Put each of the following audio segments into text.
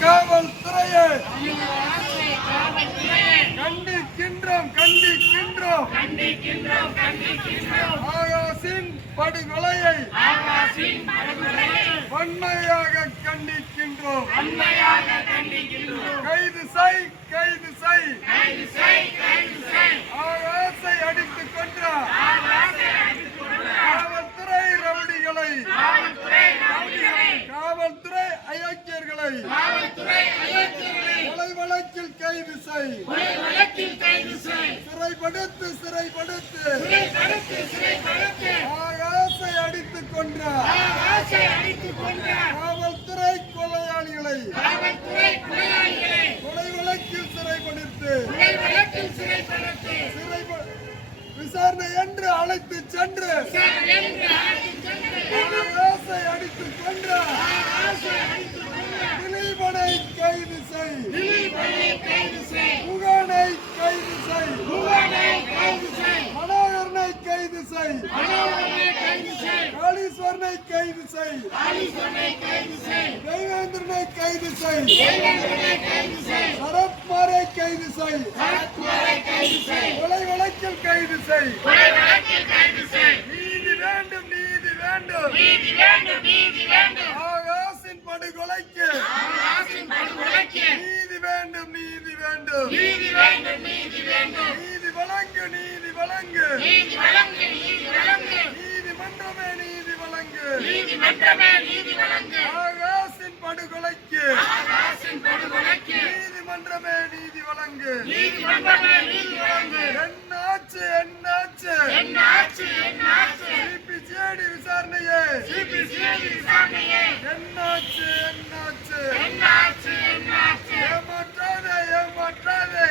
காவல்துறையை கண்டிக்கின்றோம் கண்டிக்கின்றோம் ஆகாஷின் படுகொலையை வன்மையாக கண்டிக்கின்றோம். கைது செய் கைது செய் ஆகாஷை அடித்துக் கொன்ற காவல்துறை ரவுடிகளை காவல்துறை அயோக்கியர்களை கொலை வழக்கில் கைது செய் சிறைப்படுத்து சிறைப்படுத்து ஆகாஷை அடித்துக் கொன்ற காவல்துறை கொலையாளிகளை கொலை வழக்கில் சிறைப்படுத்து விசாரணை என்று அழைத்து சென்று ஆகாஷை அடித்துக் கொன்ற திலீபனை கைது செய் முகனை கைது செய் மனோகரனை கைது செய் காளீஸ்வரனை கைது செய் தேவேந்திரனை கைது செய் சரத்குமாரை கைது செய் கொலை வழக்கில் கைது செய் நீதி வேண்டும் நீதி வேண்டும் ஆகாஷின் படுகொலைக்கு நீதி வேண்டும் நீதி வழங்கு நீதிமன்றமே நீதி வழங்கு ஆகாஷின் படுகொலைக்கு நீதிமன்றமே நீதி வழங்கு என்னாச்சு சிபிசிஐடி விசாரணையே என்னாச்சு ஏமாற்றாதே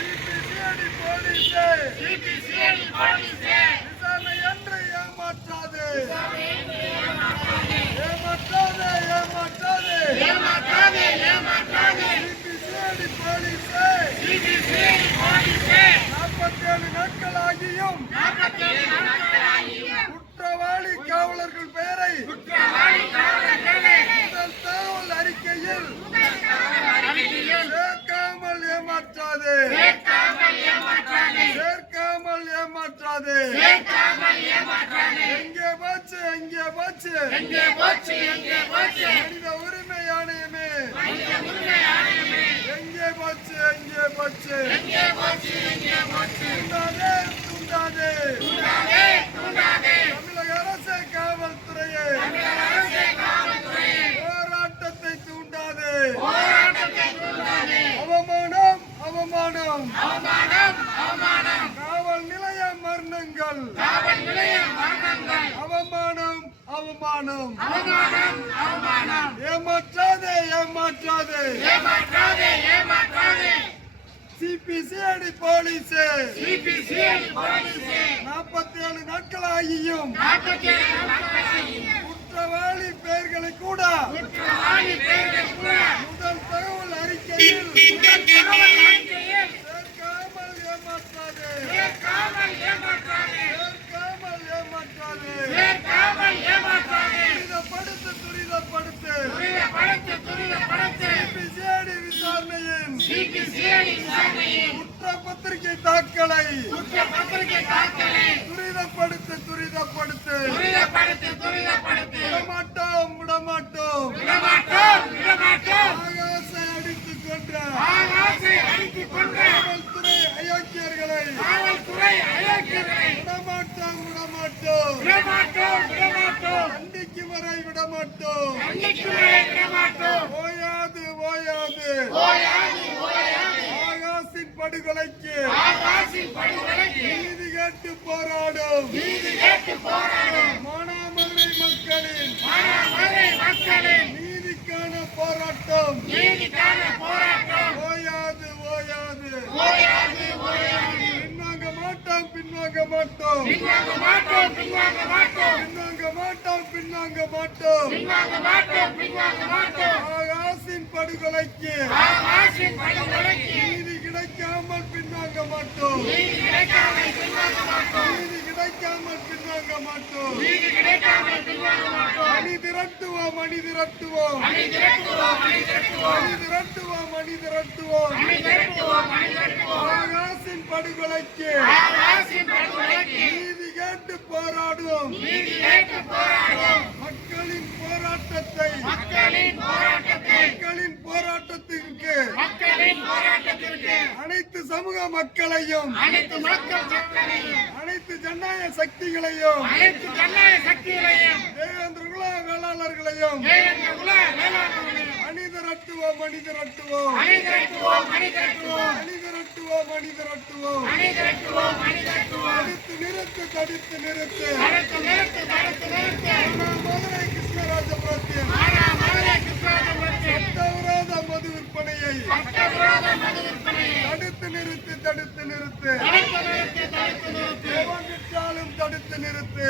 சிபிசிஐடி போலீஸே விசாரணை என்று ஏமாற்றாதே சிபிசிஐடி போலீஸே 47 நாட்களாகியும் குற்றவாளி காவலர்கள் பெயரை முதல் தகவல் அறிக்கையில் சேர்க்காமல் ஏமாற்றாதே எங்கே போச்சு மனித உரிமை ஆணையமே எங்கே போச்சு தூண்டாதே தமிழக அரசே காவல்துறையே போராட்டத்தை தூண்டாதே அவமானம் காவல் நிலைய மரணங்கள் அவமானம் ஏமாற்றாதே சிபிசிஐடி போலீஸே 47 நாட்களாகியும் குற்றவாளி பெயர்களை கூட முதல் தகவல் அறிக்கையில் சேர்க்காமல் ஏமாற்றாதே துரிதப்படுத்து சிபிசிஐடி விசாரணையின் குற்றப்பத்திரிகை தாக்கலை துரிதப்படுத்து விடமாட்டோம் ஆகாஷை அடித்துக் கொன்ற காவல்துறை அயோக்கியர்களை விடமாட்டோம் கண்டிக்கும் வரை விடமாட்டோம் ஆகாஷின் படுகொலைக்கு நீதி கேட்டு போராடும் மானாமதுரை மக்களின் நீதிக்கான போராட்டம் ஓயாது பின்வாங்க மாட்டோம் ஆகாஷின் படுகொலைக்கு நீதி கிடைக்காத கிடைக்காமல் பின்வாங்க மாட்டோம். நீதி கிடைக்காமல் பின்வாங்க மாட்டோம். அணி திரட்டுவோம், அணி திரட்டுவோம், அணி திரட்டுவோம். ஆகாசின் படுகொலைக்கு நீதி கேட்டு போராடுவோம். மக்களின் போராட்டத்தை மக்களின் போராட்டத்திற்கு அனைத்து சமூக மக்களையும் அனைத்து ஜனநாயக சக்திகளையும் தேவேந்திர குல வேளாளர்களையும் அணி திரட்டுவோம், அணி திரட்டுவோம், அணி திரட்டுவோம். தடுத்து நிறுத்து மதுரை கிருஷ்ணராஜபுரத்தில் சட்டவிரோத மது விற்பனையை தடுத்து நிறுத்து.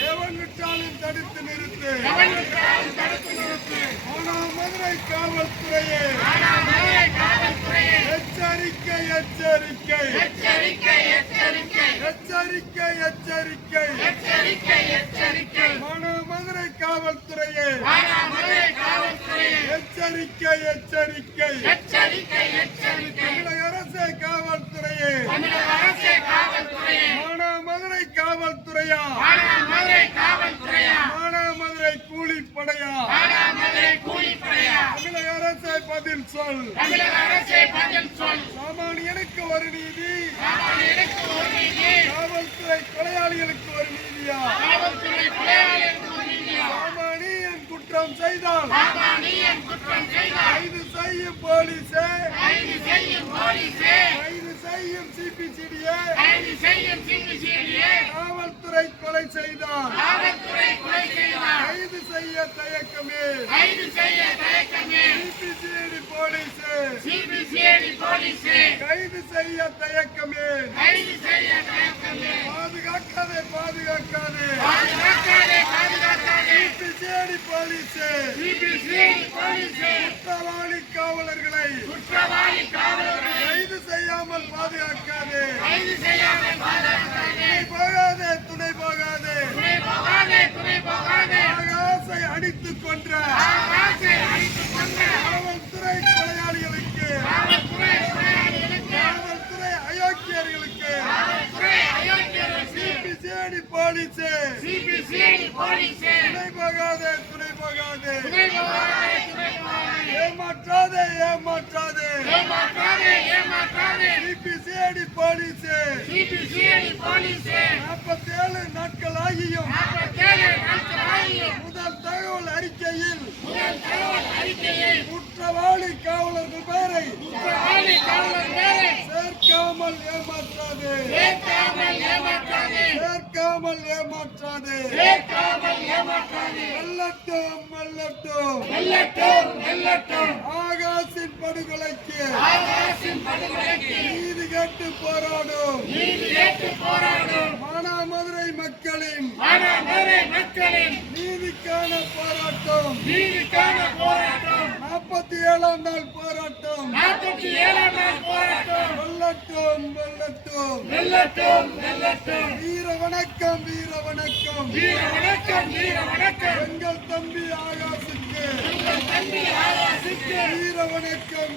எவன் விட்டாலும் தடுத்து நிறுத்து. ஆனால் மதுரை காவல்துறையே எச்சரிக்கை. மதுரை காவல்துறையே எச்சரிக்கை. தமிழக அரசே காவல்துறையே மதுரை காவல்துறையா மதுரை கூலிப்படையா தமிழக அரசே பதில் சொல். சாமானியனுக்கு ஒரு நீதி, காவல்துறை கொலையாளிகளுக்கு ஒரு நீதியா? சாமானியன் குற்றம் செய்தால் கைது செய்யும் போலீஸே, கைது செய்யும் சிபிசிடிஏ. காவல்துறை கொலை செய்தால் கைது செய்ய தயக்கமே. சிபிசிடி போலீஸே கைது செய்ய தயக்கமே. பாதுகாக்காதே சிபிசிடி போலீஸே குற்றவாளி காவலர்களை கைது செய்யாமல் பாதுகாக்காதே. துணை போகாதே. ஆகாசை அடித்துக் கொன்ற காவல்துறை கொலையாளிகளுக்கு, காவல்துறை அயோக்கியர்களுக்கு சிபிசிடி போலீஸே துணை போகாதே. ஏமாற்றாதே. சிபிசிடி போலீஸே 47 நாட்கள் ஆகியும் முதல் தகவல் அறிக்கையில் குற்றவாளி காவலர்கள் பேரை சேர்க்காமல் ஏமாற்றாதே. வெல்லட்டும். ஆகாசின் படுகொலைக்கு நீதி கேட்டு போராடும் மானாமதுரை மக்களின் நீதிக்கான போராட்டம். 47ஆம் நாள் போராட்டம். வெல்லட்டும். வீர வணக்கம். எங்கள் தம்பி ஆகாசுக்கு வீர வணக்கம்.